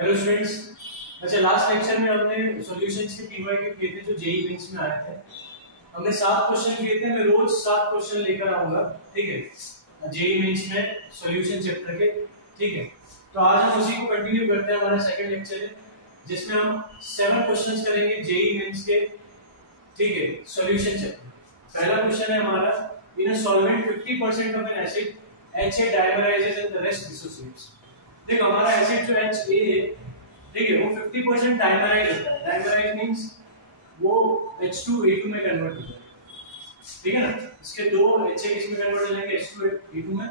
Hello students. अच्छा, last lecture में हमने सॉल्यूशंस के पीवाई के किए थे जो जेईई मेंस में आए थे। हमने 7 क्वेश्चन किए थे। मैं रोज 7 क्वेश्चन लेकर आऊंगा, ठीक है, जेईई मेंस में सॉल्यूशन चैप्टर के, ठीक है। तो आज हम उसी को कंटिन्यू करते हैं। हमारा सेकंड लेक्चर है जिसमें हम 7 क्वेश्चंस करेंगे जेईई मेंस के, ठीक है, सॉल्यूशन चैप्टर। पहला क्वेश्चन है हमारा, in a solvent 50% of an acid HA dimerises and the rest dissociates. देखो हमारा एसिड जो HA है, ठीक है, वो 50% डाइमराइज होता है। डाइमराइज मींस वो H2A2 में कन्वर्ट होता है, ठीक है ना। इसके दो HA किस में कन्वर्ट हो जाएंगे, H2A2 में,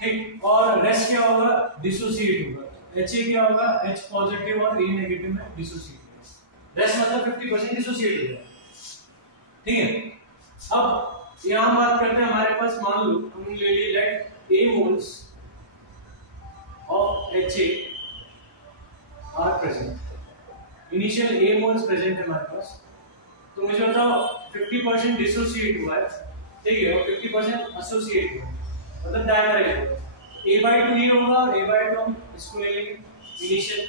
ठीक। और रेस्ट क्या होगा, डिसोसिएट होगा। HA क्या होगा, H पॉजिटिव और A नेगेटिव में डिसोसिएट। रेस्ट मतलब 50% डिसोसिएट हो जाएगा, ठीक है। अब यहां बात करते हैं, हमारे पास मान लो हमने ले ली let A moles of HA are present। Initial A moles present है हमारे पास। तो मुझे बताओ 50% डिसोसिएट हुआ है, ठीक है, और 50% एसोसिएट हुआ है, मतलब डाइमराइज हुआ है। A/2 ही होगा और A/2 हम इसको ले लेंगे इनिशियल।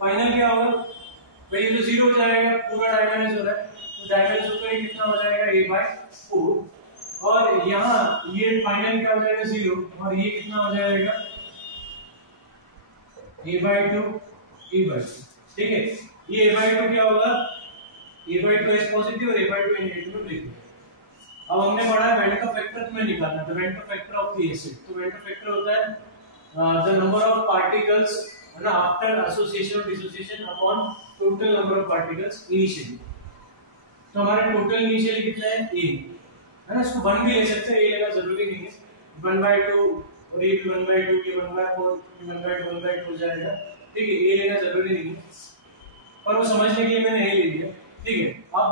फाइनल क्या होगा भाई, ये तो 0 हो जाएगा, पूरा डाइमराइज हो रहा है, तो डाइमराइज होकर ये कितना हो जाएगा, A/4। और यहाँ ये फाइनल क्या हो जाएगा, 0, और ये कितना हो जाएगा, A/2, ठीक है। ये A/2 क्या होगा, A/2 H पॉजिटिव और A/2 नेगेटिव में ब्रेक होगा। अब हमने पढ़ा है वेंट का फैक्टर तुम्हें निकालना है, वेंट का फैक्टर ऑफ द एसिड। तो वेंट का फैक्टर होता है द नंबर ऑफ पार्टिकल्स ना आफ्टर एसोसिएशन और dissociation upon total number of particles initially. तो हमारे टोटल इनिशियली कितना है, A है ना। इसको 1 भी ले सकते हैं, A लेना जरूरी नहीं है। 1/2 और ये 1/2, ये 1/4, 1/2, 1/2 हो जाएगा, ठीक है। A लेना जरूरी नहीं है, पर वो समझने के लिए मैंने A ले लिया, ठीक है। अब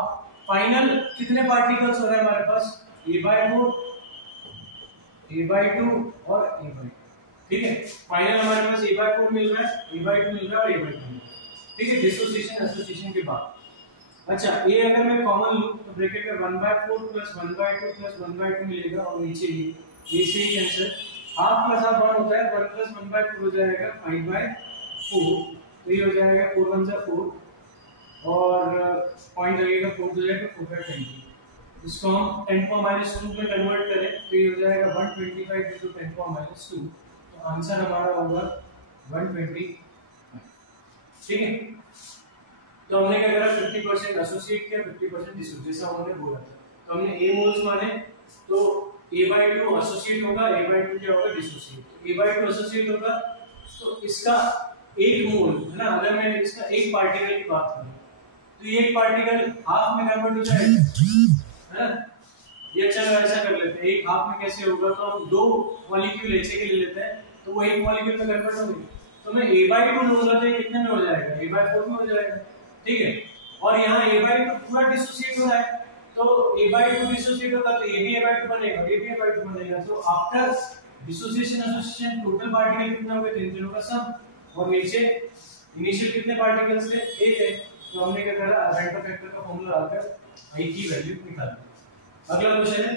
फाइनल कितने पार्टिकल्स हो रहे हैं हमारे पास, A/4, A/2 और A/2, ठीक है। फाइनल हमारे पास A/4 मिल रहा है, A/2 मिल रहा है और A/2 मिल रहा है, ठीक है, डिसोसिएशन एसोसिएशन के बाद। अच्छा, A अगर मैं कॉमन लूं तो ब्रैकेट में 1/4 प्लस 1/2 प्लस 1/2 मिलेगा, और नीचे ये A से ही कैंसिल। हाफ प्लस हाफ 1 होता है, 1 प्लस 1/4 हो जाएगा 5/4, तो ये हो जाएगा 4 1 जा 4, और पॉइंट लगेगा 4 हो जाएगा 4/20। इसको हम 10⁻² में कन्वर्ट करें तो ये हो जाएगा 125 × 10⁻²। तो आंसर हमारा होगा 125, ठीक है। तो हमने क्या करा, 50% एसोसिएट किया, 50% डिसोसिएट, जैसा हमने बोला था। तो हमने A मोल्स माने, तो A/2 एसोसिएट होगा, A/2 क्या होगा, डिसोसिएट। A/2 एसोसिएट होगा तो इसका 1 मोल है ना। अगर मैं इसका एक पार्टिकल की बात करूं तो ये एक पार्टिकल हाफ में कन्वर्ट हो जाएगा, है ना। ये चलो ऐसा कर लेते हैं, एक हाफ में कैसे होगा, तो हम 2 मॉलिक्यूल HA के ले लेते हैं, तो वो एक मॉलिक्यूल में कन्वर्ट होंगे। तो मैं A/2 लूंगा तो ये कितने में हो जाएगा, A/4 में हो जाएगा, ठीक है। और यहाँ A/2 पूरा डिसोसिएट हो रहा है, तो A/2 डिसोसिएट होगा तो ये भी A/2 बनेगा, ये भी A/2 बनेगा। तो after dissociation association total particle कितना होगा, 3 तीनों का सम, और नीचे इनिशियल कितने पार्टिकल्स थे, 1 है। तो हमने क्या करा, वेंट का फैक्टर का फार्मूला डालकर I की वैल्यू निकाली। अगला क्वेश्चन है,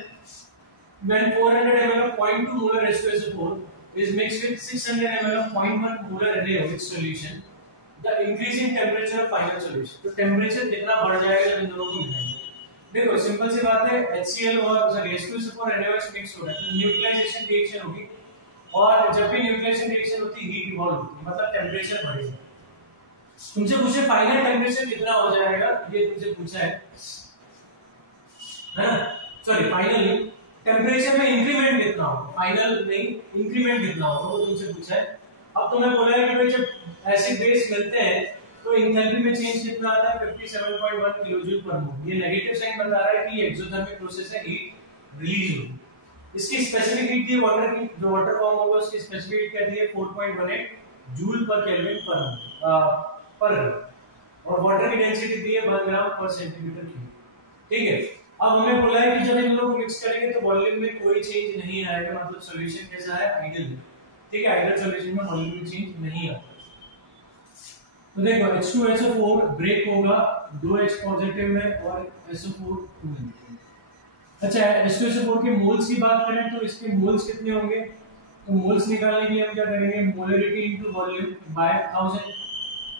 when 400 ml of 0.2 molar H2SO4 is mixed with 600 ml of 0.1 molar NaOH solution, the increasing temperature of final solution। तो टेम्परेचर कितना बढ़ जाएगा जब इन दोनों को मिलाएंगे। देखो सिंपल सी बात है, HCl और सॉरी H2SO4 NaOH मिक्स हो रहा है, तो न्यूट्रलाइजेशन रिएक्शन होगी, और जब भी न्यूट्रलाइजेशन रिएक्शन होती है हीट इवॉल्व होती है, मतलब टेम्परेचर बढ़ेगा। तुमसे पूछे फाइनल टेम्परेचर कितना हो जाएगा, ये तुमसे पूछा है ना, सॉरी फाइनली टेम्परेचर में इंक्रीमेंट कितना होगा, फाइनल नहीं इंक्रीमेंट कितना होगा, वो तुमसे पूछा है। अब तुम्हें बोला है कि भाई जब एसिड बेस मिलते हैं तो एंथैल्पी में चेंज कितना आता है, 57.1 किलोजूल पर मोल। ये नेगेटिव साइन बता रहा है कि ये एक्सोथर्मिक प्रोसेस है, हीट रिलीज होगी। इसकी स्पेसिफिक हीट दी वाटर की, जो वाटर फॉर्म होगा उसकी स्पेसिफिक हीट क्या दी है, 4.18 जूल पर केल्विन पर, और वाटर की डेंसिटी दी है 1 ग्राम पर सेंटीमीटर क्यूब, ठीक है। अब हमें बोला है कि जब इन लोगों को मिक्स करेंगे तो वॉल्यूम में कोई चेंज नहीं आएगा, मतलब सॉल्यूशन कैसा है, आइडियल है, ठीक है। आइडियल सॉल्यूशन में वॉल्यूम में चेंज नहीं आता। तो देखो H2SO4 ब्रेक होगा 2H पॉजिटिव में और SO4 2 नेगेटिव। अच्छा, H2SO4 के मोल्स की बात करें तो इसके मोल्स कितने होंगे, तो मोल्स निकालने के लिए हम क्या करेंगे, मोलरिटी इनटू वॉल्यूम बाय 1000।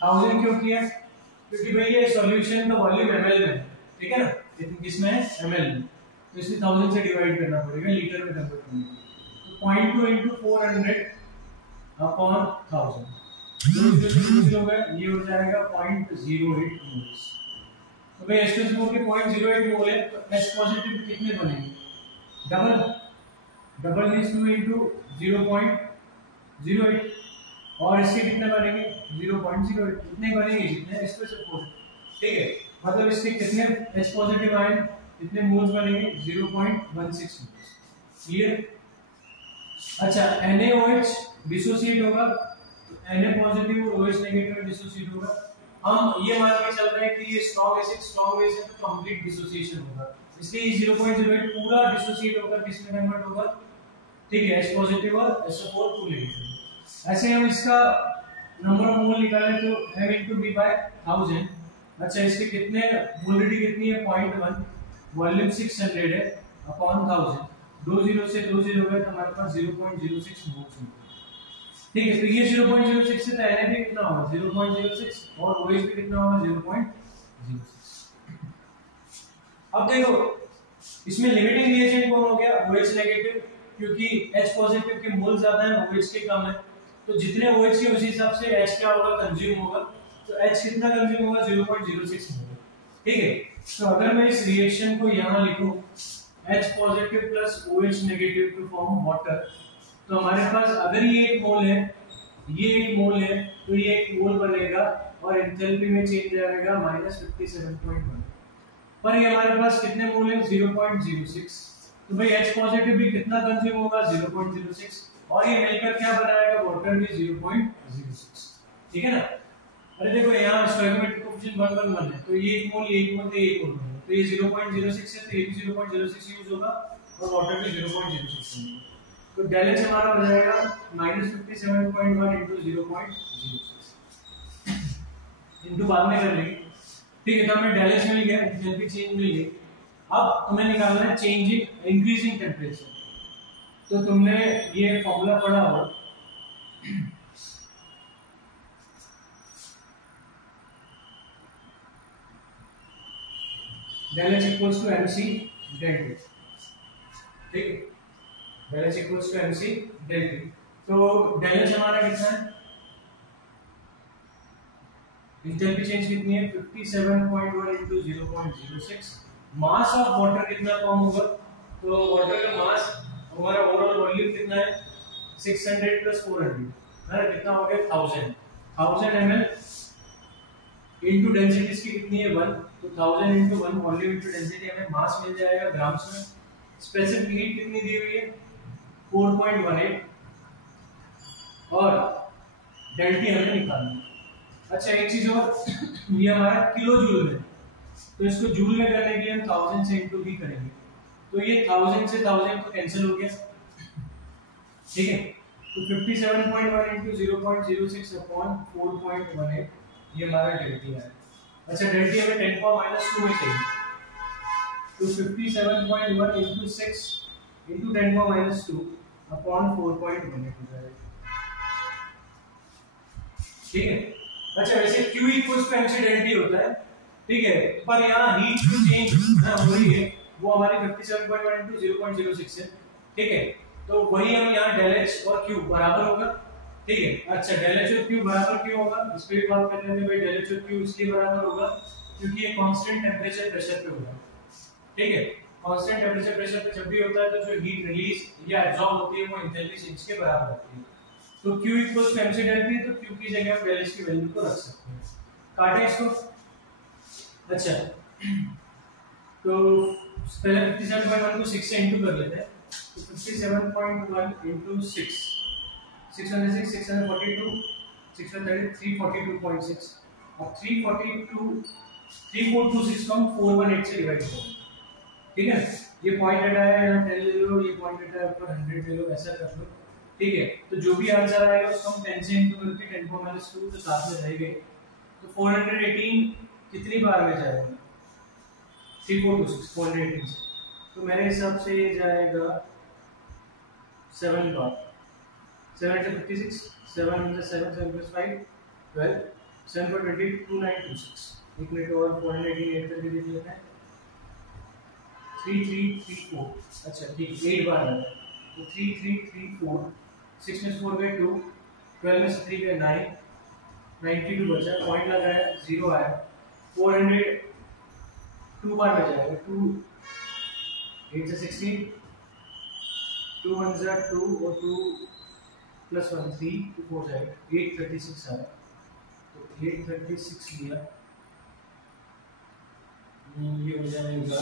1000 क्यों किया, क्योंकि भाई ये सॉल्यूशन का वॉल्यूम ml में है, ठीक है ना, किसमें है, ml में, तो इसलिए 1000 से डिवाइड करना पड़ेगा लीटर में कन्वर्ट करने के लिए। तो 0.2 into 400 अपॉन 1000, 2 0 गए, ये हो जाएगा 0.08 मोल्स। तो भाई H2SO4 के 0.08 मोल है, तो H पॉजिटिव कितने बनेंगे, डबल मींस 2 into 0.08, और इसके कितने बनेंगे 0.08, इतने बनेंगे जितने H2SO4, ठीक है, मतलब इसके कितने H पॉजिटिव आयन, कितने मोल्स बनेंगे 0.16 मोल्स, क्लियर। अच्छा NaOH डिसोसिएट होगा, तो Na पॉजिटिव और OH नेगेटिव डिसोसिएट होगा। हम ये मान के चल रहे हैं कि ये स्ट्रॉन्ग एसिड स्ट्रॉन्ग बेस है, तो कंप्लीट डिसोसिएशन होगा, इसलिए 0.08 पूरा डिसोसिएट होकर किसमें कन्वर्ट होगा, ठीक है, H पॉजिटिव और SO4 2 नेगेटिव। ऐसे हम इसका नंबर ऑफ मोल निकालें तो M into B by 1000। अच्छा इसके कितने मोलरिटी कितनी है 0.1, वॉल्यूम 600 है अपॉन 1000, 2 0 से 2 0 गए तो हमारे पास 0.06 मोल्स होंगे, ठीक है। तो ये 0.06 से तो Na भी कितना होगा 0.06 और OH भी कितना होगा 0.06। अब देखो इसमें लिमिटिंग रिएजेंट कौन हो गया, OH नेगेटिव, क्योंकि H पॉजिटिव के मोल ज्यादा है, OH के कम है, तो जितने OH के उसी हिसाब से H क्या होगा कंज्यूम होगा, तो H कितना कंज्यूम होगा 0.06 होगा, ठीक है। तो अगर मैं इस रिएक्शन को यहाँ लिखूं H positive plus OH negative to form water, तो हमारे पास अगर ये एक मोल है, ये एक मोल है, तो ये एक मोल बनेगा और एंथैल्पी में चेंज आएगा -57.1, पर ये हमारे पास कितने मोल है 0.06, तो भाई H पॉजिटिव भी कितना कंज्यूम होगा 0.06, और ये मिलकर क्या बनाएगा वाटर भी 0.06, ठीक है ना। अरे देखो यहाँ स्टोइकोमेट्रिक कोएफिशिएंट 1 है, तो ये एक मोल ये एक मोल ये एक मोल, तो ये 0.06 है, तो ये भी 0.06 यूज होगा और वाटर भी 0.06 होगा, तो डेल H हमारा हो जाएगा -57.1 into 0.06 इनटू बाद में कर लेंगे, ठीक है। तो हमें डेल H मिल गया, एंथैल्पी चेंज मिल गई। अब हमें निकालना है चेंज इन इंक्रीजिंग टेंपरेचर, तो तुमने ये फॉर्मूला पढ़ा होगा, del H equals to MC del T, ठीक है, del H equals to MC del T। तो डेल H हमारा कितना है, एंथैल्पी चेंज कितनी है 57.1 into 0.06, मास ऑफ वाटर कितना कम होगा, तो वाटर का मास हमारा ओवरऑल वॉल्यूम कितना है 600 प्लस 400 है, कितना हो गया 1000 ml इनटू डेंसिटी इसकी कितनी है 1, तो 1000 into 1 वॉल्यूम इनटू डेंसिटी, हमें मास मिल जाएगा ग्राम्स में। स्पेसिफिक हीट कितनी दी हुई है 4.18 और डेल टी हमें निकालना है। अच्छा एक चीज और, ये हमारा किलो जूल में, तो इसको जूल में करने के लिए हम 1000 से इनटू भी करेंगे, तो ये 1000 से 1000 तो कैंसिल हो गया, ठीक है। तो 57.1 into 0.06 अपॉन 4.18 ये हमारा डेल टी है। अच्छा डेल टी हमें 10 पावर -2 में चाहिए, तो 57.1 into 6 into 10 पावर -2 अपॉन 4.18 हो जाएगा, ठीक है। अच्छा वैसे Q equals to MC del T होता है, ठीक है, पर यहाँ हीट जो चेंज हो रही है वो हमारी 57.1 into 0.06 है, ठीक है। तो वही हम यहाँ डेल H और Q बराबर होगा, ठीक है। अच्छा डेल H और Q बराबर क्यों होगा, इस पे बात करते हैं भाई, डेल H और Q इसलिए बराबर होगा क्योंकि ये कांस्टेंट टेंपरेचर प्रेशर पे होगा, ठीक है। कांस्टेंट टेंपरेचर प्रेशर पे जब भी होता है तो जो हीट रिलीज या एब्जॉर्ब होती है वो एंथैल्पी चेंज के बराबर होती है। तो Q equals to MC del T, तो Q की जगह आप डेल H की वैल्यू को रख सकते हैं, काटें इसको। अच्छा तो पहले 57.1 को 6 से इनटू कर लेते हैं, तो 57.1 into 6 606 642 630 342.6, अब 3426 को हम 418 से डिवाइड करेंगे, ठीक है। ये पॉइंट हटाया है, यहाँ 10 ले लो, ये पॉइंट हटाया ऊपर 100 ले लो, ऐसा कर लो, ठीक है। तो जो भी आंसर आएगा उसको हम 10 से इनटू करके 10 को -2 तो साथ में रहेंगे, तो 418 कितनी बार में जाएगा 3426 418 से, तो मेरे हिसाब से ये जाएगा 7 बार, 756 7 7 7 plus 5 12 7 for 20 2926 एक मिनट और 488 करके देख लेते हैं 3334 अच्छा ठीक 8 बार आता है तो 3334 6 में से 4 गए 2 12 में से 3 गए 9 92 बचा पॉइंट लगा है 0 आया 400 2 बार में जाएगा 2 8 से 16 2 1 जा 2 और 2 प्लस 1 3 2 4 जाएगा 836 आया तो 836 लिया ये हो जाएगा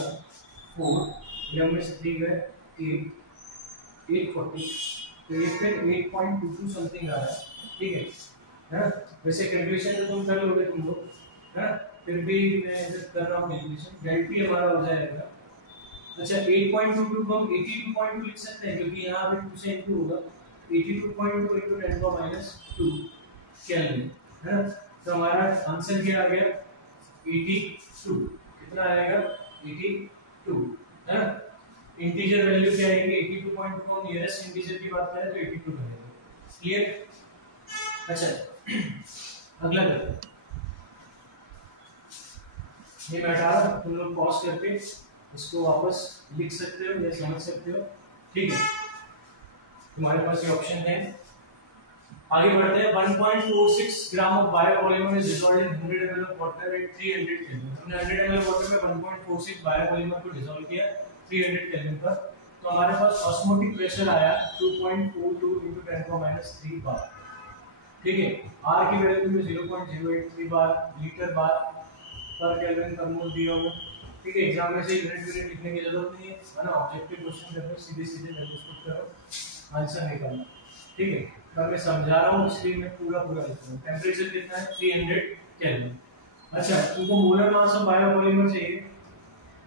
4 11 में से 3 गए 8 840 तो ये फिर 8.22 समथिंग आ रहा है ठीक है ना वैसे कैलकुलेशन तो तुम कर लोगे तुम लोग है ना फिर भी मैं इधर कर रहा हूँ कैलकुलेशन डेल्टा टी हमारा हो जाएगा अच्छा 8.22 को हम 82.2 लिख सकते हैं क्योंकि यहाँ पे 2 से इनटू होगा 82.2 into 10 का माइनस 2 केल्विन है ना तो हमारा आंसर क्या आ गया 82 कितना आएगा 82 है ना इंटीजर वैल्यू क्या आएगी 82.2 को नियरेस्ट इंटीजर की बात करें तो 82 बनेगा क्लियर अच्छा अगला करते ये मैं हटा रहा तुम लोग पॉज करके इसको वापस लिख सकते हो या समझ सकते हो ठीक है तुम्हारे पास ये ऑप्शन है आगे बढ़ते हैं 1.46 gram of biopolymer is dissolved in 100 ml of water at 300 kelvin हमने 100 ml वाटर में 1.46 बायोपॉलीमर को डिसॉल्व किया 300 केल्विन पर तो हमारे पास ऑस्मोटिक प्रेशर आया 2.42 into 10 का माइनस 3 बार ठीक है R की वैल्यू में 0.083 बार लीटर बार पर केल्विन पर मोल दिया हुआ ठीक है एग्जाम में से यूनिट लिखने की जरूरत नहीं है ना ऑब्जेक्टिव क्वेश्चन करके सीधे सीधे वैल्यूज पुट करो आंसर निकालना ठीक है पर मैं समझा रहा हूं इसलिए मैं पूरा पूरा लिख रहा हूं टेंपरेचर कितना है 300 केल्विन अच्छा तुमको मोलर मास ऑफ बायोपॉलीमर चाहिए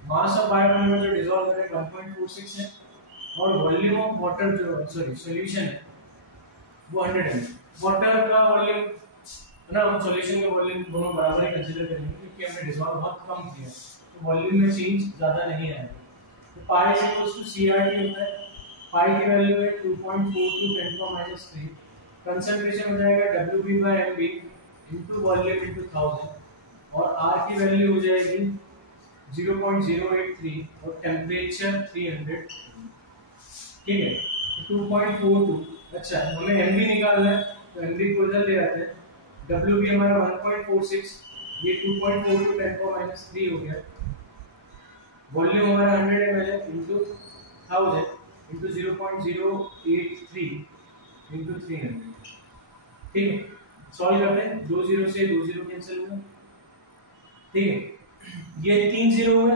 मास ऑफ बायोपॉलीमर जो डिसॉल्व हो रहा है 1.46 है और वॉल्यूम ऑफ वाटर जो सॉरी सॉल्यूशन है वो 100 ml वाटर का वॉल्यूम है ना हम सॉल्यूशन का वॉल्यूम दोनों बराबर ही कंसीडर करेंगे क्योंकि हमने डिसॉल्व बहुत कम किया तो वॉल्यूम में चेंज ज्यादा नहीं आएगा तो पाई इक्वल्स टू CRT होता है पाई की वैल्यू है 2.42 10 का माइनस 3 कंसंट्रेशन हो जाएगा WB/MB इनटू वॉल्यूम इनटू 1000 और R की वैल्यू हो जाएगी 0.083 और टेंपरेचर 300 ठीक है 2.42 अच्छा हमें MB निकालना है तो MB को इधर ले आते हैं WB हमारा 1.46 ये 2.42 10 का माइनस 3 हो गया वॉल्यूम हमारा 100 ml है इनटू 1000 इनटू 0.083 इनटू 300 ठीक है सॉल्व करते हैं 2 0 से 2 0 कैंसिल हुआ ठीक है ये 3 0 हुआ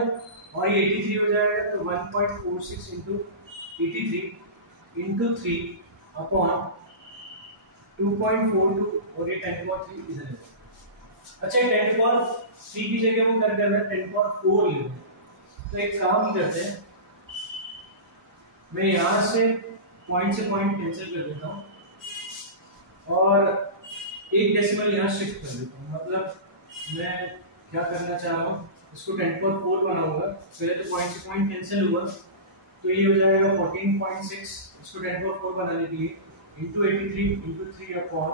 और ये 83 हो जाएगा तो 1.46 इनटू 83 इनटू 3 अपॉन 2.42 और ये 10 पावर 3 इधर है अच्छा 10 पावर 3 की जगह वो कर रहा है 10 पावर 4 ले तो एक काम करते हैं मैं यहां से पॉइंट कैंसिल कर देता हूं और एक डेसिमल यहां शिफ्ट कर देता हूं मतलब मैं क्या करना चाह रहा हूं इसको 10 पावर 4 बनाऊंगा पहले तो पॉइंट से पॉइंट कैंसिल हुआ तो ये हो जाएगा 14.6 इसको 10 पावर 4 बनाने के लिए into 83 into 3 upon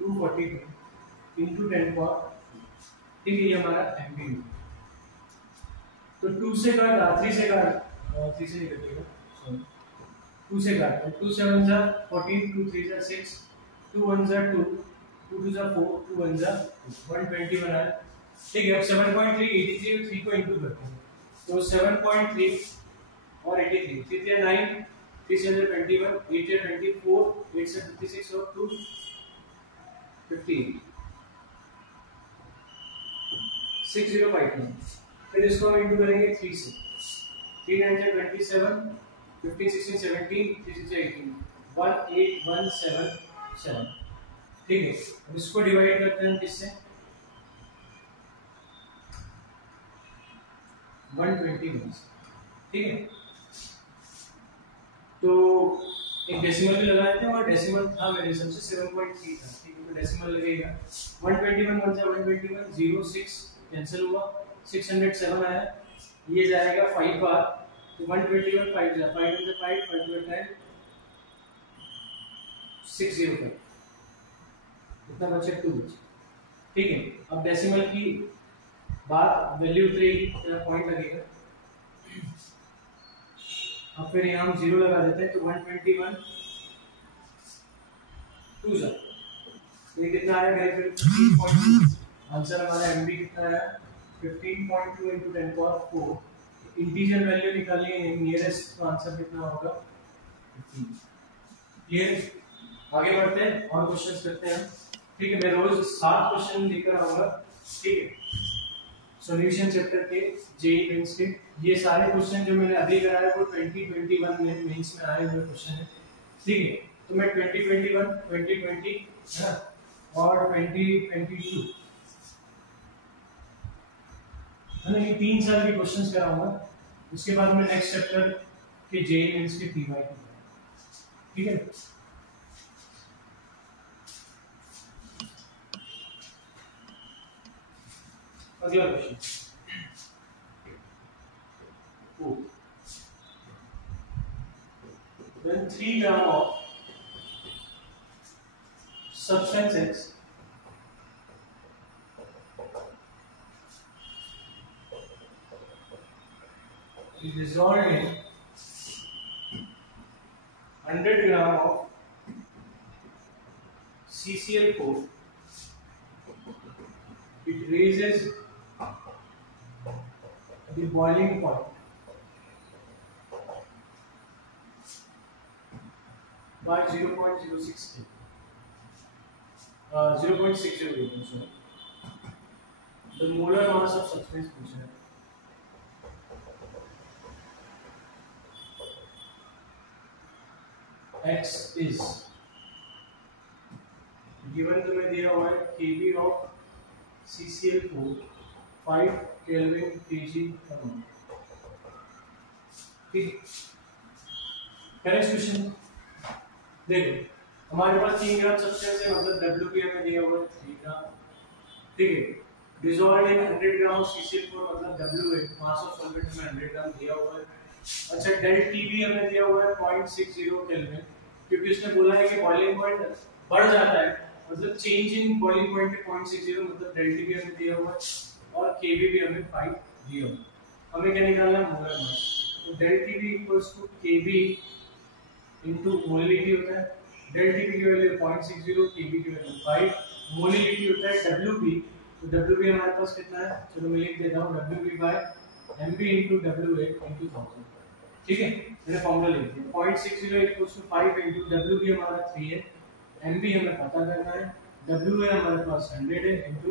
242 into 10 power ठीक है ये हमारा एमबी तो 2 से काट 3 से काट 3 से नहीं कटेगा सॉरी 2 से काट 2 7 जा 14 2 3 जा 6 2 1 जा 2 2 2 जा 4 2 1 जा 120 बना है ठीक है अब 7.3 83 और 3 को इनटू करते हैं तो 7.3 और 83 3 3 9 3 से 21 8 से 24 8 से 56 और 2 58 6059 फिर इसको हम इनटू करेंगे 3 से 3 9 से 27 15 16 17 3 6 18 18177 ठीक है अब इसको डिवाइड करते हैं किससे 121 ठीक है तो एक डेसिमल भी लगा देते हैं और डेसिमल था मेरे हिसाब से 7.3 था ठीक है तो डेसिमल लगेगा 121 1 से 121 06 कैंसिल हुआ 607 आया ये जाएगा 5 बार तो 121 5 जा 5 5 5 10 605 इतना बचे 2 बचे। ठीक है, अब डेसिमल की बात वैल्यू उतरेगी पॉइंट लगेगा। अब फिर यहाँ हम 0 लगा देते हैं तो 121 2 जा ये कितना आया मेरे फिर 15.2 आंसर हमारा एमबी कितना आया 15.2 into 10 power 4 इंटीजर वैल्यू निकालिए नियरेस्ट तो आंसर कितना होगा 15। क्लियर, आगे बढ़ते हैं और क्वेश्चंस करते हैं। ठीक है, मैं रोज 7 क्वेश्चन लेकर आऊंगा। ठीक है, सॉल्यूशन चैप्टर के जेईई मेंस के ये सारे क्वेश्चन जो मैंने अभी कराया वो 2021 में मेंस में आए हुए क्वेश्चन है। ठीक है, तो मैं 2021 2020 है ना और 2022 है ना ये 3 साल के क्वेश्चंस कराऊंगा। उसके बाद मैं नेक्स्ट चैप्टर के जेईई मेंस के पीवाई। ठीक है, अगला question when 3 gram of substance X is dissolved in 100 gram of CCl4, it raises the boiling point by 0.060 sorry, the molar mass of substance पूछा है। X is given तो मैं दिया हुआ है Kb of CCl4 5 Kelvin kg per mole। ठीक, correct question देखो हमारे पास 3 ग्राम सब्सटेंस है मतलब WP हमें दिया हुआ है 3 ग्राम। ठीक है, dissolve in 100 gram of CCl4 मतलब WA मास ऑफ सॉल्वेंट में 100 ग्राम दिया हुआ है। अच्छा डेल TB हमें दिया हुआ है 0.60 केल्विन क्योंकि उसने बोला है कि बॉइलिंग पॉइंट बढ़ जाता है मतलब चेंज इन बॉइलिंग पॉइंट के 0.60 मतलब डेल TB हमें दिया हुआ है और Kb भी हमें 5 दिया हुआ है। हमें क्या निकालना है मोलर मास, तो del TB = Kb into molality होता है। डेल टीबी की वैल्यू 0.60 केबी की वैल्यू 5 मोलिलिटी होता है डब्ल्यूबी, तो डब्ल्यूबी हमारे पास कितना है चलो मैं लिख देता हूं WB by MB into WA into 1000। ठीक है, मैंने फॉर्मूला लिख दिया 0.60 = 5 इनटू डब्ल्यूबी हमारा 3 है, एमबी हमें पता करना है, डब्ल्यूए हमारे पास 100 है इनटू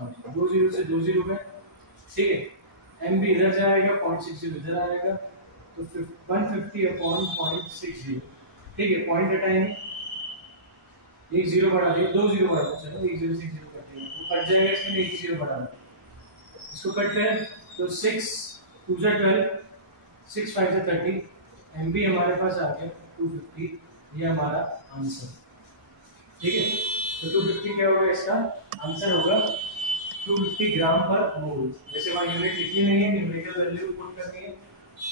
1000 दो जीरो से दो जीरो में। ठीक है, एमबी इधर जाएगा 0.60 इधर आएगा तो 150/0.60। ठीक है, पॉइंट हटाएंगे एक जीरो बढ़ा दिया दो जीरो बढ़ा दो चलो 1 0 से 0 कट देंगे वो कट जाएगा इसमें एक जीरो बढ़ा दो इसको कट करें तो 6 2 जा 12 6 5 जा 30 एमबी हमारे पास आ गया 250 ये हमारा आंसर। ठीक है, तो 250 क्या होगा इसका आंसर होगा 250 ग्राम पर मोल। जैसे वहां यूनिट लिखनी नहीं है न्यूमेरिकल वैल्यू पुट करनी है।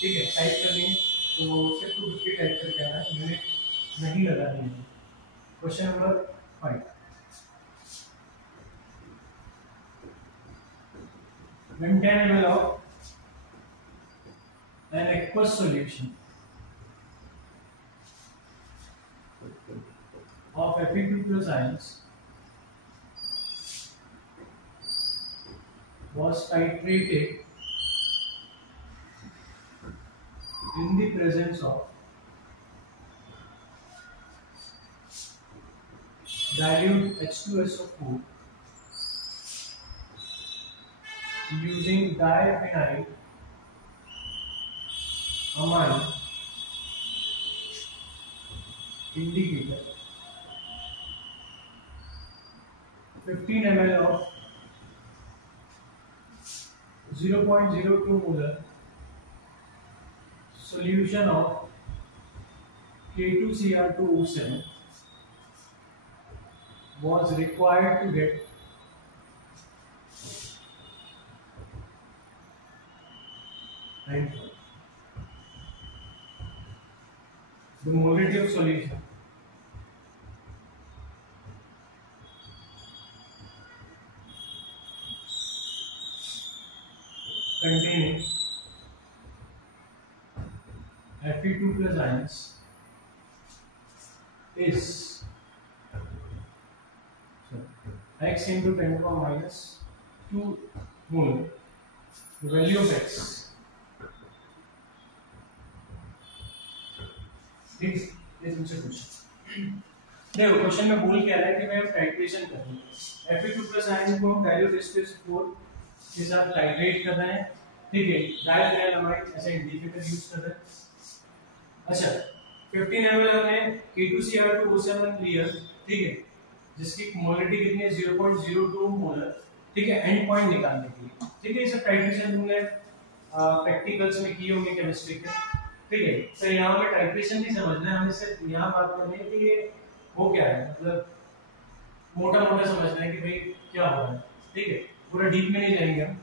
ठीक है, टाइप करनी है तो सिर्फ 250 टाइप करके आना है, यूनिट नहीं लगानी है। Question number 5 when 10 ml of an aqueous solution of Fe2+ ions was titrated in the presence of dilute H2SO4 using diphenyl amine indicator, 15 ml of 0.02 molar solution of K2Cr2O7 was required to get the molarity of solution containing Fe2 plus ions is x into 10 to the minus 2 mole. The value of x, ठीक है, तुमसे पूछो। देखो question में बोल क्या रहा है कि मैं टाइट्रेशन कर रहा हूँ Fe2 प्लस आयन को डाइल्यूटेस्टेट के साथ टाइट्रेट कर रहे हैं, ठीक है, डाइफेनाइलमाइड ऐसे इंडिकेटर यूज कर रहे हैं। अच्छा 15 ml हमने K2Cr2O7 लिया, ठीक है, जिसकी मोलरिटी कितनी है 0.02 मोलर, ठीक है, एंड पॉइंट निकालने के लिए, ठीक है। ये सब टाइट्रेशन तुमने प्रैक्टिकल्स में किए होंगे केमिस्ट्री के, ठीक है। तो यहाँ पे टाइट्रेशन नहीं समझना है, हमें सिर्फ यहाँ बात करनी है कि ये वो क्या है, मतलब मोटा मोटा समझना है कि भाई क्या हो रहा है, ठीक है, पूरा डीप में नहीं जाएंगे हम।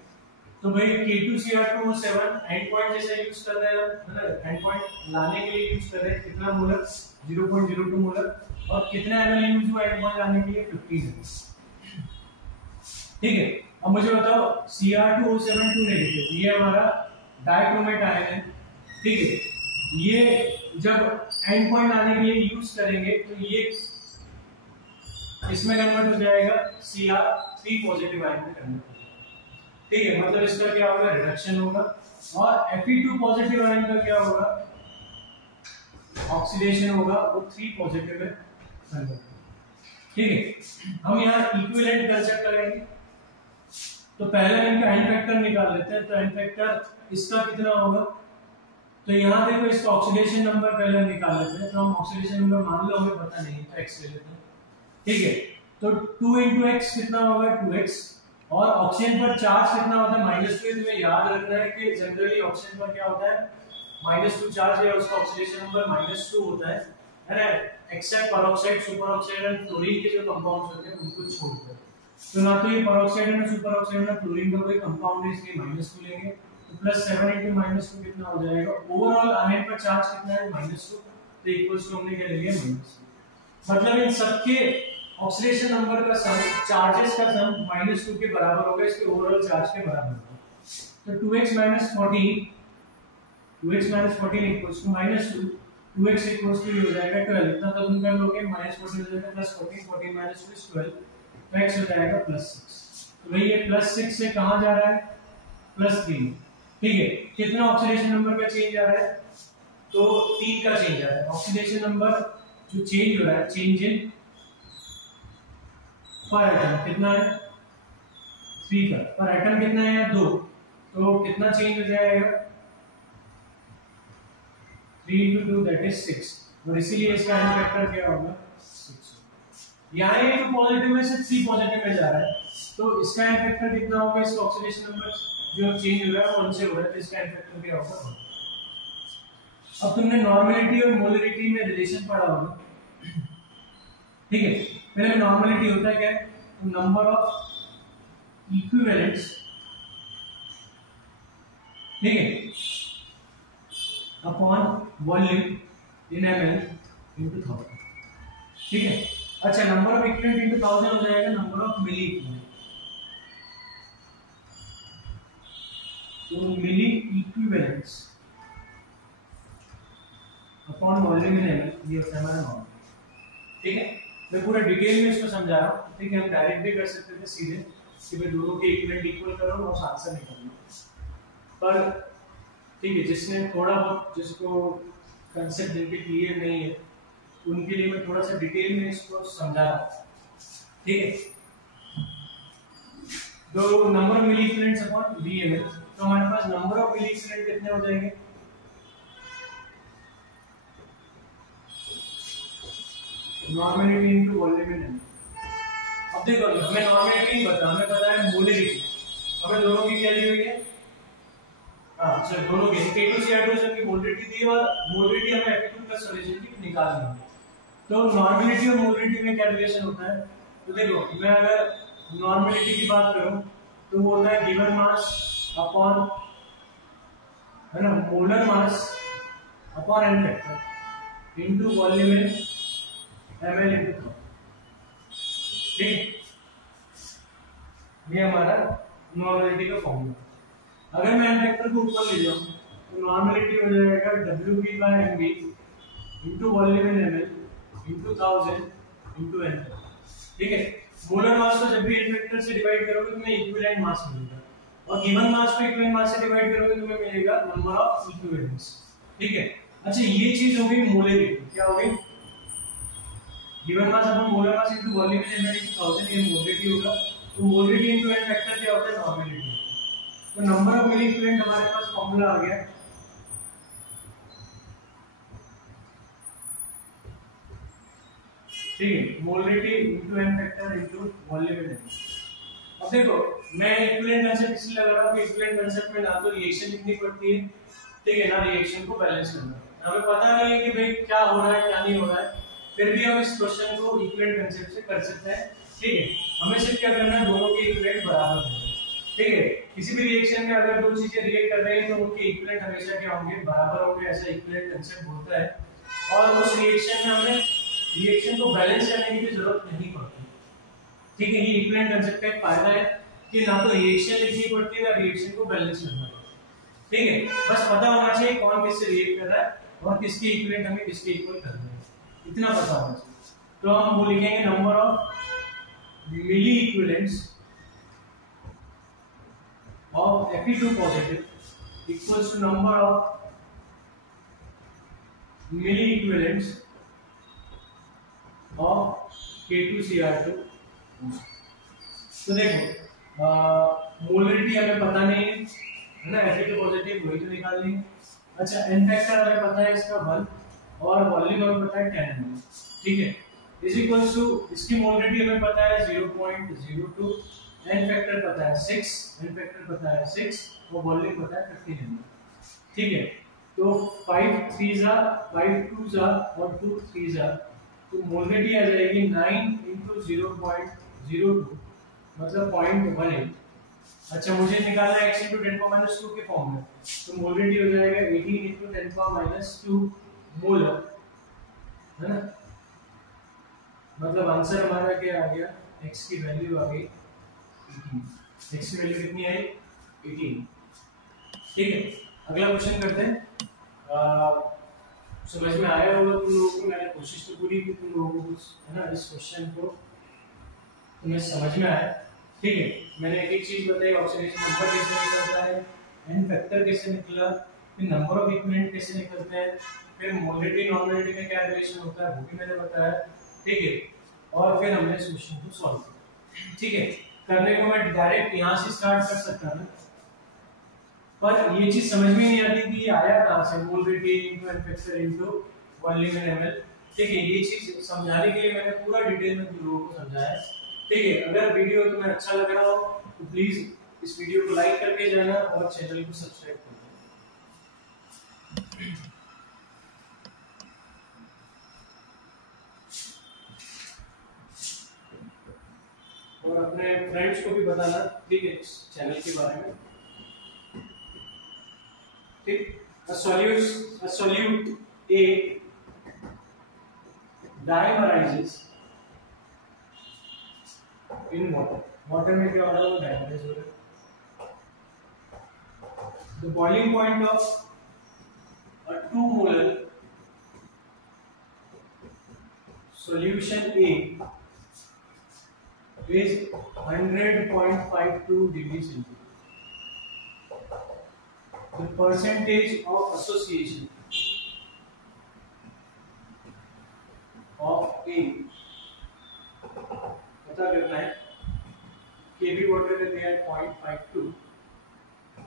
तो भाई K2Cr2O7 एंड पॉइंट जैसे यूज कर रहे हैं, मतलब एंड पॉइंट लाने के लिए यूज कर रहे हैं, कितना मोलर 0.02 मोलर, और कितना ml यूज हुआ एंड पॉइंट लाने के लिए 15 ml, ठीक है। अब मुझे बताओ Cr2O7 2 नेगेटिव, ये हमारा डाइक्रोमेट आयन है, ठीक है। ये जब एंड पॉइंट लाने के लिए यूज करेंगे तो ये इसमें कन्वर्ट हो जाएगा Cr3 पॉजिटिव आयन में कन्वर्ट हो जाएगा, ठीक है। मतलब इसका क्या होगा, रिडक्शन होगा, और Fe2 पॉजिटिव आयन का क्या होगा, ऑक्सीडेशन होगा, वो 3 पॉजिटिव में कन्वर्ट होगा, ठीक है। हम यहाँ इक्विवेलेंट कंसेप्ट लगाएंगे, तो पहले इनका एंड फैक्टर निकाल लेते हैं। तो एंड फैक्टर इसका कितना होगा, तो यहाँ देखो इसका ऑक्सीडेशन नंबर पहले निकाल लेते हैं। तो हम ऑक्सीडेशन नंबर मान लो हमें पता नहीं तो x ले लेते हैं, ठीक है। तो 2 into x कितना होगा 2x, और ऑक्सीजन पर चार्ज कितना होता है -2। तुम्हें याद रखना है कि जनरली ऑक्सीजन पर क्या होता है -2 चार्ज है, और उसका ऑक्सीडेशन नंबर -2 होता है ना, except peroxide, super oxide and fluorine के जो कंपाउंड्स होते हैं उनको छोड़कर। तो ना तो ये पेरोक्साइड में सुपर ऑक्साइड में फ्लोरीन का कोई कंपाउंड है, इसलिए -2 लेंगे। तो +7 into -2 कितना हो जाएगा, ओवरऑल आयन पर चार्ज कितना है -2, तो इक्वल्स टू हमने क्या ले लिया -2। मतलब इन सबके ऑक्सीडेशन नंबर का सम, चार्जेस का सम -2 के बराबर होगा, इसके ओवरऑल चार्ज के बराबर होगा। तो 2x - 14 equals to -2, 2x equals to हो जाएगा 12। इतना तो तुम कर लोगे, -14 हो जाएगा +14, 14 - 2 is 12, तो x हो जाएगा +6। तो भाई ये +6 से कहां जा रहा है, +3, ठीक है। कितना ऑक्सीडेशन नंबर का चेंज आ रहा है, तो 3 का चेंज आ रहा है। ऑक्सीडेशन नंबर जो चेंज हो रहा है, चेंज इन पर एटम कितना है 3 का, पर एटम कितना है 2, तो कितना चेंज हो जाएगा 3 into 2 that is 6, और इसीलिए इसका एंड फैक्टर क्या होगा 6। यहाँ ये 2 पॉजिटिव में से 3 पॉजिटिव में जा रहा है, तो इसका एंड फैक्टर कितना होगा, इसका ऑक्सीडेशन नंबर जो चेंज हो रहा है वो 1 से हो रहा है, तो इसका एंड फैक्टर क्या होगा। अब तुमने नॉर्मेलिटी और मोलरिटी में रिलेशन पढ़ा होगा, ठीक है। पहले नॉर्मेलिटी होता है क्या है, नंबर ऑफ इक्विवेलेंट्स, ठीक है, upon volume in ml into 1000, ठीक है। अच्छा नंबर ऑफ इक्विवेलेंट into 1000 हो जाएगा नंबर ऑफ मिली इक्विवेलेंट, तो मिली equivalents upon volume in ml, ये होता है हमारा नॉर्मल, ठीक है। मैं पूरा डिटेल में इसको समझा रहा हूँ, ठीक है। हम डायरेक्ट भी कर सकते थे सीधे कि भाई दोनों के इक्विवेलेंट इक्वल करो और आंसर निकालो, पर ठीक है जिसने थोड़ा बहुत, जिसको कंसेप्ट जिनके क्लियर नहीं है, उनके लिए मैं थोड़ा सा डिटेल में इसको समझा रहा हूँ, ठीक है। तो number of milli equivalents upon VML, तो हमारे पास नंबर ऑफ मिली इक्विवेलेंट कितने हो जाएंगे, normality into volume in ml। अब देखो हमें नॉर्मेलिटी नहीं पता, हमें पता है मोलरिटी, हमें दोनों की क्या दी हुई है, हां सर दोनों की K2Cr2 की मोलरिटी दी और मोलरिटी हमें Fe2 प्लस सॉल्यूशन की निकालनी है। तो नॉर्मेलिटी और मोलरिटी में क्या रिलेशन होता है, तो देखो मैं अगर नॉर्मेलिटी की बात करूं तो वो होता है गिवन मास अपॉन, है ना, molar mass upon N factor into volume in ml into 1000, ठीक, ये हमारा नॉर्मेलिटी का फॉर्मूला। अगर मैं एन फैक्टर को ऊपर ले जाऊं तो नॉर्मलिटी हो जाएगा WP/MB into volume in ml into 1000 into n। ठीक है, मोलर मास को जब भी एन फैक्टर से डिवाइड करोगे तुम्हें इक्विवेलेंट मास मिलेगा, और गिवन मास को इक्विवेलेंट मास से डिवाइड करोगे तुम्हें मिलेगा नंबर ऑफ इक्विवेलेंट्स। ठीक है, अच्छा ये चीज हो गई मोलरिटी। क्या हो गई? Given mass upon molar mass into volume in ml into 1000, ये मोलरिटी होगा। तो मोलरिटी इनटू एन फैक्टर क्या होता है? नॉर्मलिटी। तो नंबर ऑफ मिली इक्विवेलेंट हमारे पास फॉर्मूला आ गया। ठीक है, molarity into N factor into volume in ml। अब देखो मैं इक्विवेलेंट कंसेप्ट इसलिए लगा रहा हूं कि इक्विवेलेंट कंसेप्ट में ना तो रिएक्शन लिखनी पड़ती है, ठीक है, ना रिएक्शन को बैलेंस करना है। हमें पता नहीं है कि भाई क्या हो रहा है क्या नहीं हो रहा है, फिर भी हम इस क्वेश्चन को इक्विवेलेंट कंसेप्ट से कर सकते हैं। ठीक है, हमें सिर्फ क्या करना है, दोनों के इक्विवेलेंट बराबर होंगे। ठीक है, किसी भी रिएक्शन में अगर दो चीजें रिएक्ट कर रही हैं तो उनके इक्विवेलेंट हमेशा क्या होंगे? बराबर होंगे, ऐसा इक्विवेलेंट कंसेप्ट बोलता है। और उस रिएक्शन में हमें रिएक्शन को बैलेंस करने की भी जरूरत नहीं पड़ती। ठीक है, ये इक्विवेलेंट कंसेप्ट का एक फायदा है कि ना तो रिएक्शन लिखनी पड़ती है ना रिएक्शन को बैलेंस करना पड़ता है। ठीक है, बस पता होना चाहिए कौन किससे रिएक्ट कर रहा है और किसके इक्विवेलेंट हमें किसके इक्वल करना है, इतना पता होना चाहिए। तो हम वो लिखेंगे number of milli equivalents of Fe2 positive equals to number of milli equivalents of K2Cr2। तो देखो मोलरिटी हमें पता नहीं है ना, Fe2 पॉजिटिव वही तो निकाल लेंगे। अच्छा एन फैक्टर हमें पता है इसका 1 और वॉल्यूम हमें पता है 10 ml। ठीक है, इज इक्वल्स टू इसकी मोलरिटी हमें पता है 0.02, एन फैक्टर पता है 6, एन फैक्टर पता है 6 और वॉल्यूम पता है 15 ml। ठीक है, तो 5 3s are 5 2s are और 2 3s are, तो मोलरिटी आ जाएगी 9 into 0.02 मतलब 0.18। अच्छा मुझे निकालना है x into 10⁻² के फॉर्म में, तो मोलरिटी हो जाएगा 18 into 10⁻² मोलर, है ना। मतलब आंसर हमारा क्या आ गया? x की वैल्यू आ गई 18। x की वैल्यू कितनी आई? 18। ठीक है, अगला क्वेश्चन करते हैं। समझ में आया होगा तुम लोगों को, मैंने कोशिश तो पूरी की तुम लोगों को, है ना, इस क्वेश्चन को तुम्हें समझ में आया। ठीक है, मैंने एक चीज बताई, ऑक्सीडेशन नंबर कैसे निकलता है, एन फैक्टर कैसे निकला, फिर नंबर ऑफ इक्विवेलेंट कैसे निकलते हैं, फिर मोलरिटी नॉर्मलिटी में क्या रिलेशन होता है वो भी मैंने बताया। ठीक है, और फिर हमने इस क्वेश्चन को सॉल्व किया। ठीक है, करने को मैं डायरेक्ट यहाँ से स्टार्ट कर सकता था, पर ये चीज समझ में नहीं आती कि ये आया कहाँ से, molarity into N factor into volume in ml। ठीक है, ये चीज समझाने के लिए मैंने पूरा डिटेल में तुम लोगों को समझाया। ठीक है, अगर वीडियो तुम्हें अच्छा लग रहा हो तो प्लीज इस वीडियो को लाइक करके जाना और चैनल को सब्सक्राइब कर देना और अपने फ्रेंड्स को भी बताना, ठीक है, इस चैनल के बारे में। ठीक, a solute A dimerizes in water। Water में क्या हो रहा है? डाइमराइज हो रहा है। The boiling point of a 2 molar solution A is 100.52 degrees centigrade। The percentage of association of A पता करना है। Kb वाटर का दिया है 0.52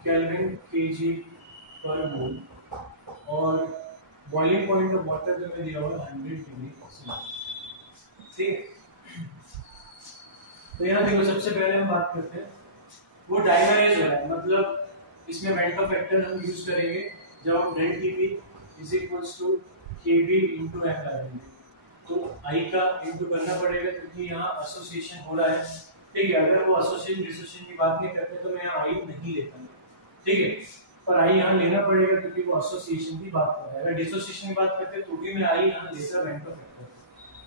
केल्विन kg पर मोल और बॉइलिंग पॉइंट ऑफ वाटर जो मैं दिया हुआ 100 डिग्री सेल्सियस। ठीक, तो यहाँ देखो सबसे पहले हम बात करते हैं, वो डाइमराइज हो रहा है, मतलब इसमें वेंटर फैक्टर हम यूज करेंगे जब हम delta Tp is equals to Kb into m लगाएंगे, तो I का इनटू करना पड़ेगा क्योंकि यहाँ एसोसिएशन हो रहा है। ठीक है, अगर वो एसोसिएशन डिसोसिएशन की बात नहीं करते तो मैं यहाँ I नहीं लेता। ठीक है, पर I यहाँ लेना पड़ेगा क्योंकि वो एसोसिएशन की बात कर रहा है। अगर डिसोसिएशन की बात करते तो भी मैं I यहाँ लेता वेंटर फैक्टर।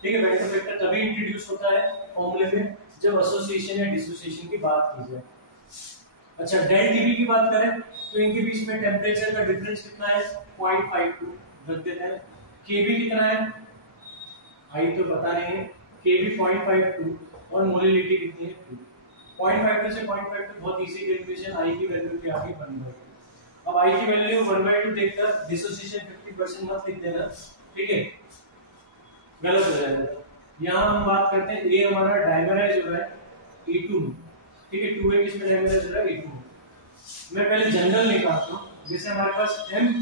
ठीक है, वेंटर फैक्टर तभी इंट्रोड्यूस होता है फॉर्मूले में जब एसोसिएशन या डिसोसिएशन की बात की जाए। अच्छा डेल टीबी की बात करें तो इनके बीच में टेम्परेचर का डिफरेंस कितना है 0.52 रख देते हैं। केबी कितना है आई तो पता नहीं है, केबी 0.52 और मोलिलिटी कितनी है 2। 0.52 से 0.52 बहुत इजी कैलकुलेशन, आई की वैल्यू क्या आ गई 1/2। अब आई की वैल्यू 1/2 देखकर डिसोसिएशन 50% मत लिख देना, ठीक है, गलत हो जाएगा। यहाँ हम बात करते हैं ए हमारा डायमराइज हो रहा है E2 में, ठीक है, 2A किसमें डायमराइज हो रहा है E2 में। मैं पहले जनरल निकालता हूँ, जैसे हमारे पास m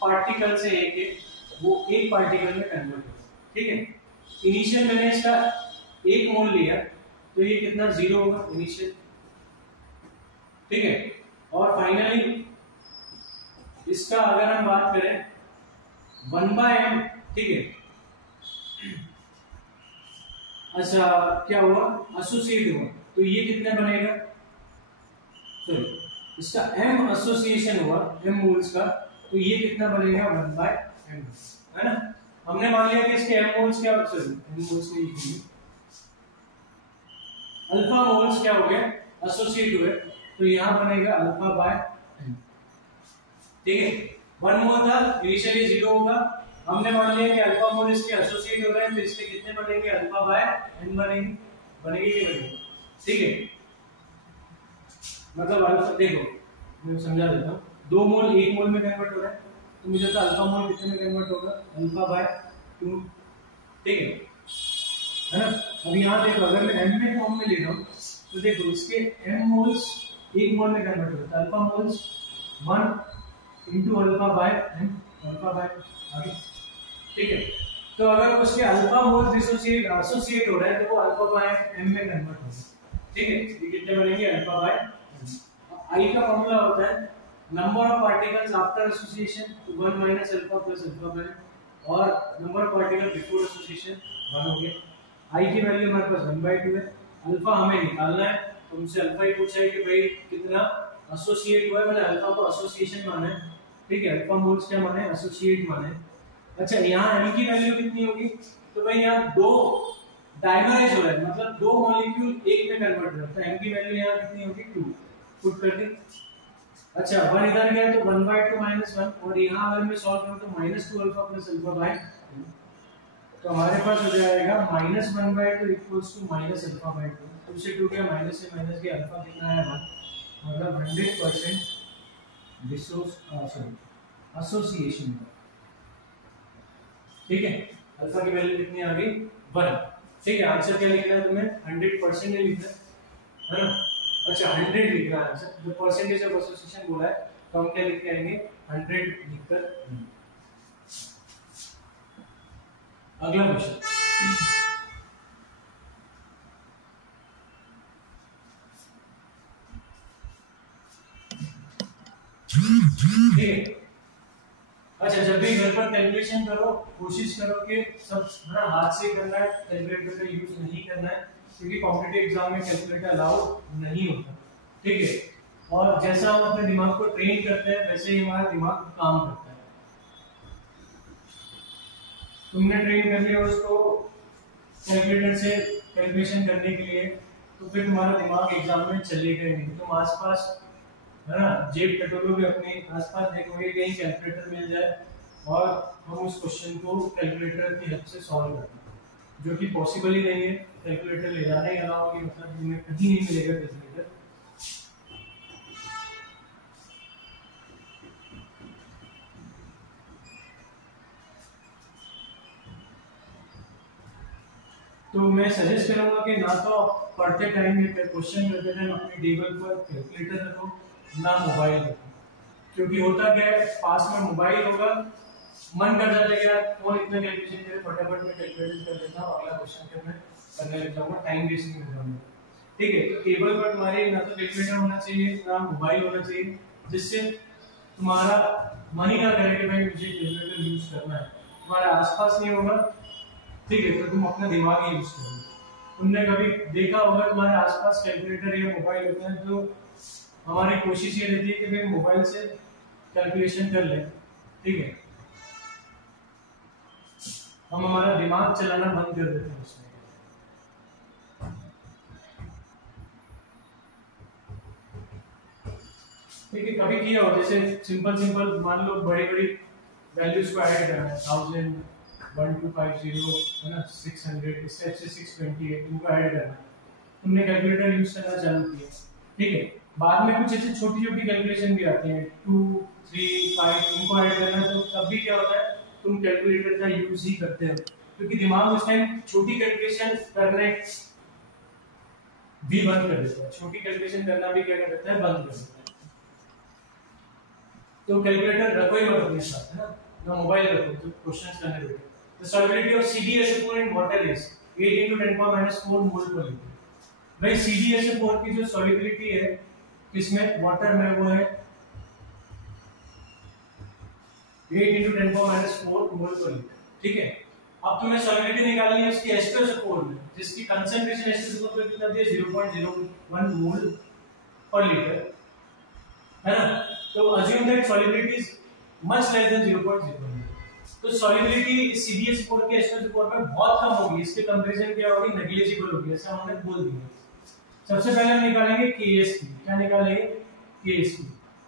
पार्टिकल से एक है वो एक पार्टिकल में कन्वर्ट हो, ठीक है। इनिशियल मैंने इसका 1 मोल लिया तो ये कितना 0 होगा इनिशियल, ठीक है। और फाइनली इसका अगर हम बात करें 1/m, ठीक है। अच्छा क्या हुआ एसोसिएट हुआ तो ये कितना बनेगा, सॉरी इसका m एसोसिएशन हुआ m मोल्स का तो ये कितना बनेगा 1/m, है ना। हमने मान लिया कि इसके m मोल्स क्या, सॉरी m मोल्स नहीं लिखेंगे, अल्फा मोल्स क्या हो गए एसोसिएट हुए तो यहां बनेगा अल्फा/m, ठीक है। 1 मोल था इनिशियली 0 होगा, हमने मान लिया कि अल्फा मोल इसके एसोसिएट हो रहे हैं तो इसके कितने बनेंगे अल्फा/n बनेंगे, बनेंगे कि बनेंगे, ठीक है। मतलब अल्फा देखो मैं समझा देता हूं, 2 मोल 1 मोल में कन्वर्ट हो रहा है तो मुझे तो अल्फा मोल कितने में कन्वर्ट होगा अल्फा/2, ठीक है ना। अब यहाँ देखो अगर मैं m में फॉर्म में ले रहा हूँ तो देखो इसके m मोल्स 1 मोल में कन्वर्ट होता है, अल्फा मोल्स 1 into अल्फा/m, अल्फा/m, ठीक है। तो अगर उसके अल्फा मोल्स एसोसिएट हो रहा है तो वो अल्फा/m में कन्वर्ट होगा, ठीक है। ये कितने बनेंगे अल्फा/m। I का फॉर्मूला होता है number of particles after association 1 minus alpha plus alpha और number of particle before association 1 हो गया। I की वैल्यू हमारे पास 1/2 है, अल्फा हमें निकालना है तो हमसे अल्फा ही पूछा है कि भाई कितना एसोसिएट हुआ है, मैंने अल्फा को एसोसिएशन माना है, ठीक है। अल्फा मोल्स क्या माने एसोसिएट माने। अच्छा यहाँ m की वैल्यू कितनी होगी तो भाई यहाँ 2 डायमराइज हो रहा है मतलब 2 मॉलिक्यूल एक में कन्वर्ट हो रहा है तो m की वैल्यू यहाँ कितनी होगी 2 पुट कर दी। अच्छा 1 इधर गया तो 1/2 माइनस 1 और यहाँ अगर मैं सॉल्व करूँ तो -2 अल्फा प्लस अल्फा/2 तो हमारे पास हो जाएगा -1/2 इक्वल्स टू -अल्फा/2, 2 से 2 गया माइनस से माइनस गया, अल्फा कितना है 1 मतलब 100% एसोसिएशन, ठीक है। अल्फा की वैल्यू कितनी आ गई 1, ठीक है। आंसर क्या लिखना है तुम्हें 100% नहीं लिखना है ना। अच्छा 100 लिखना है आंसर, जो परसेंटेज ऑफ एसोसिएशन बोला है तो हम क्या लिख के आएंगे 100 लिखकर। अगला क्वेश्चन ठीक है। अच्छा जब भी घर पर कैलकुलेशन करो कोशिश करो कि सब ना हाथ से करना है, कैलकुलेटर का यूज नहीं करना है क्योंकि कॉम्पिटिटिव एग्जाम में कैलकुलेटर अलाउड नहीं होता, ठीक है। और जैसा हम अपने दिमाग को ट्रेन करते हैं वैसे ही हमारा दिमाग काम करता है। तुमने ट्रेन कर लिया उसको कैलकुलेटर से कैलकुलेशन करने के लिए तो फिर तुम्हारा दिमाग एग्जाम में चलेगा ही नहीं। तुम आसपास है ना जेब टटोलोगे, अपने आसपास देखोगे कहीं कैलकुलेटर मिल जाए और हम उस क्वेश्चन को कैलकुलेटर की हेल्प से सॉल्व करते जो कि पॉसिबल ही नहीं है। कैलकुलेटर ले जाना ही अलाउ होगी, मतलब तुम्हें कहीं नहीं मिलेगा कैलकुलेटर। तो मैं सजेस्ट करूंगा कि ना तो पढ़ते टाइम में क्वेश्चन करते टाइम अपने टेबल पर कैलकुलेटर रखो ना मोबाइल रखो, क्योंकि होता क्या है पास में मोबाइल होगा मन कर जाएगा कौन इतना कैलकुलेशन करे, फटाफट में कैलकुलेट कर लेता हूं अगला क्वेश्चन के मैं करने लग जाऊंगा, टाइम वेस्टिंग हो जाऊंगा, ठीक है। तो टेबल पर तुम्हारे ना तो कैलकुलेटर होना चाहिए ना मोबाइल होना चाहिए जिससे तुम्हारा मन ही ना करे कि भाई मुझे कैलकुलेटर यूज करना है, तुम्हारे आसपास नहीं होगा, ठीक है। तो तुम अपना दिमाग ही यूज करो। तुमने कभी देखा होगा तुम्हारे आसपास कैलकुलेटर या मोबाइल होता है तो हमारी कोशिश ये रहती है कि भाई मोबाइल से कैलकुलेशन कर लें, ठीक है। हम हमारा दिमाग चलाना बंद कर देते हैं उसमें। ठीक है, कभी किया हो जैसे सिंपल मान लो बड़ी वैल्यूज को ऐड करना है 1000 1250 है ना 600 इस टाइप से 628 इनको ऐड करना है, तुमने कैलकुलेटर यूज करना चालू किया, ठीक है। बाद में कुछ ऐसे छोटी कैलकुलेशन भी आती हैं 2 3 5 इनको ऐड करना है, तो तब भी क्या होता है तुम कैलकुलेटर का यूज ही करते हो, क्योंकि दिमाग उस टाइम छोटी कैलकुलेशन करने भी बंद कर देता है, छोटी कैलकुलेशन करना भी क्या कर देता है, बंद कर देता है। तो कैलकुलेटर रखो ही मत अपने साथ, है ना मोबाइल रखो जो क्वेश्चंस करने बैठो। The solubility of CdSO4 in water is 8 × 10⁻⁴ मोल पर लीटर। भाई CdSO4 की जो सॉल्युबिलिटी है किसमें, वाटर में, वो है 8 × 10⁻⁴ मोल पर लीटर, ठीक है। अब तुम्हें सॉल्युबिलिटी निकालनी है उसकी H2SO4 में, जिसकी कंसंट्रेशन H2SO4 पे कितना दिया 0.01 मोल पर लीटर, है ना। तो assume that solubility is much less than 0.01। तो solubility CdSO4 के H2SO4 में बहुत कम होगी, इसके कंपैरिजन क्या होगी, नेग्लिजिबल होगी, ऐसा हमने बोल दिया। सबसे पहले हम निकालेंगे Ksp, क्या निकालेंगे, Ksp।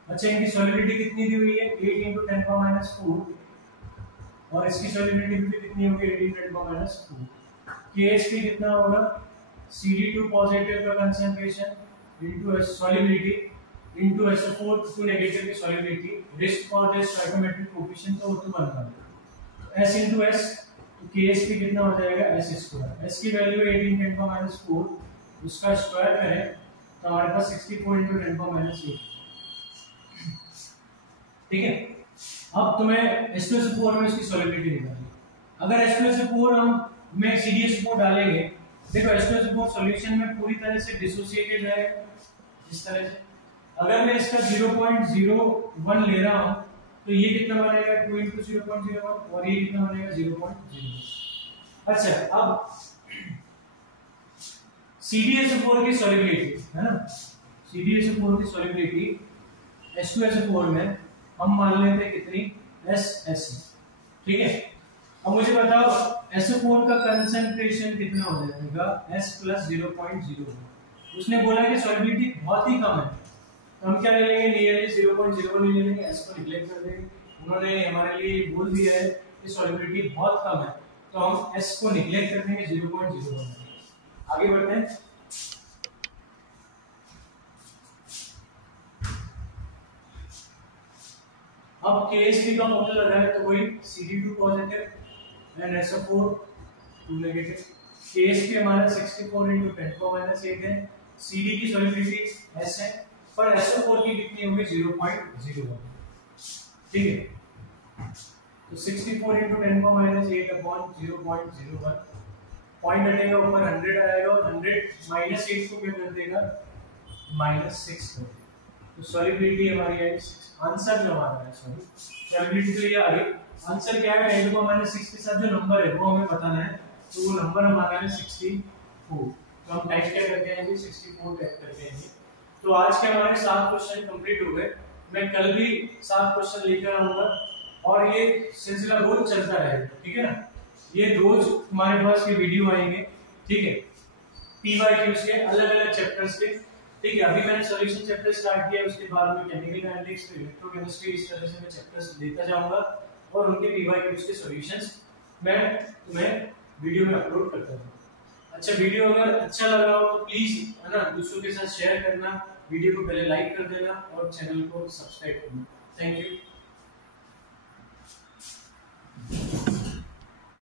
अच्छा, इनकी सॉल्युबिलिटी कितनी दी हुई है 8 × 10⁻⁴, और इसकी सॉल्युबिलिटी भी कितनी होगी 8 × 10⁻⁴। Ksp कितना होगा, Cd2 पॉजिटिव का concentration into solubility into SO4 to negative की solubility, risk for the stoichiometric coefficient तो वो तो बनता है S into S, तो Ksp कितना हो जाएगा S स्क्वायर, S की वैल्यू 18 × 10⁻⁴, उसका स्क्वायर करें तो हमारे पास 64 × 10⁻⁸, ठीक है। अब तुम्हें H2SO4 में इसकी सॉल्युबिलिटी निकालनी है। अगर H2SO4 हम में CdSO4 डालेंगे, देखो H2SO4 सॉल्यूशन में पूरी तरह से डिसोसिएटेड है इस तरह से। अगर मैं इसका 0.01 ले रहा हूं तो ये कितना बनेगा 2 × 0.01 और ये कितना बनेगा 0.0। अच्छा, अब CdSO4 की सॉल्युबिलिटी है ना, CdSO4 की सॉल्युबिलिटी H2SO4 में हम मान लेते हैं कितनी SS, ठीक है। अब मुझे बताओ SO4 का कंसंट्रेशन कितना हो जाएगा S + 0.01। उसने बोला कि सॉल्युबिलिटी बहुत ही कम है, तो हम क्या ले लेंगे, नियरली 0.01 ले लेंगे, S को नेग्लेक्ट कर देंगे। उन्होंने हमारे लिए बोल दिया है कि सॉल्युबिलिटी बहुत कम है, तो हम S को नेग्लेक्ट कर देंगे 0.01। आगे बढ़ते हैं। अब Ksp का फॉर्मूला लगा है तो वही Cd2 positive and SO4 2 negative. Ksp हमारा 64 × 10⁻⁸ है, Cd की सॉल्युबिलिटी S है, पर SO4 की कितनी होगी 0.01, ठीक है। तो 64 × 10⁻⁸ अपॉन 0.01, पॉइंट हटेगा ऊपर 100 आएगा और 100 -8 को क्या कर देगा -6 कर देगा। तो सॉल्युबिलिटी हमारी है, आंसर जो हमारा है, सॉरी सॉल्युबिलिटी तो ये आ गई, आंसर क्या है 10⁻6 के साथ जो नंबर है वो हमें बताना है, तो वो नंबर हमारा है 64। तो हम टाइप क्या करके आएंगे 64 टाइप करके आएंगे। तो आज के हमारे 7 क्वेश्चन कंप्लीट हो गए। मैं कल भी 7 क्वेश्चन लेकर आऊंगा और ये सिलसिला रोज चलता रहेगा, ठीक है ना। ये रोज हमारे पास ये वीडियो आएंगे, ठीक है, PYQs के अलग-अलग चैप्टर्स के, ठीक है। अभी मैंने सॉल्यूशन चैप्टर स्टार्ट किया, उसके बाद में केमिकल काइनेटिक्स, इलेक्ट्रोकेमिस्ट्री, इस तरह से मैं चैप्टर्स लेता जाऊंगा और उनके PYQs के सॉल्यूशंस मैं तुम्हें वीडियो में अपलोड करता हूं। अच्छा, वीडियो अगर अच्छा लगा हो तो प्लीज है ना दूसरों के साथ शेयर करना, वीडियो को पहले लाइक कर देना और चैनल को सब्सक्राइब करना। Thank you.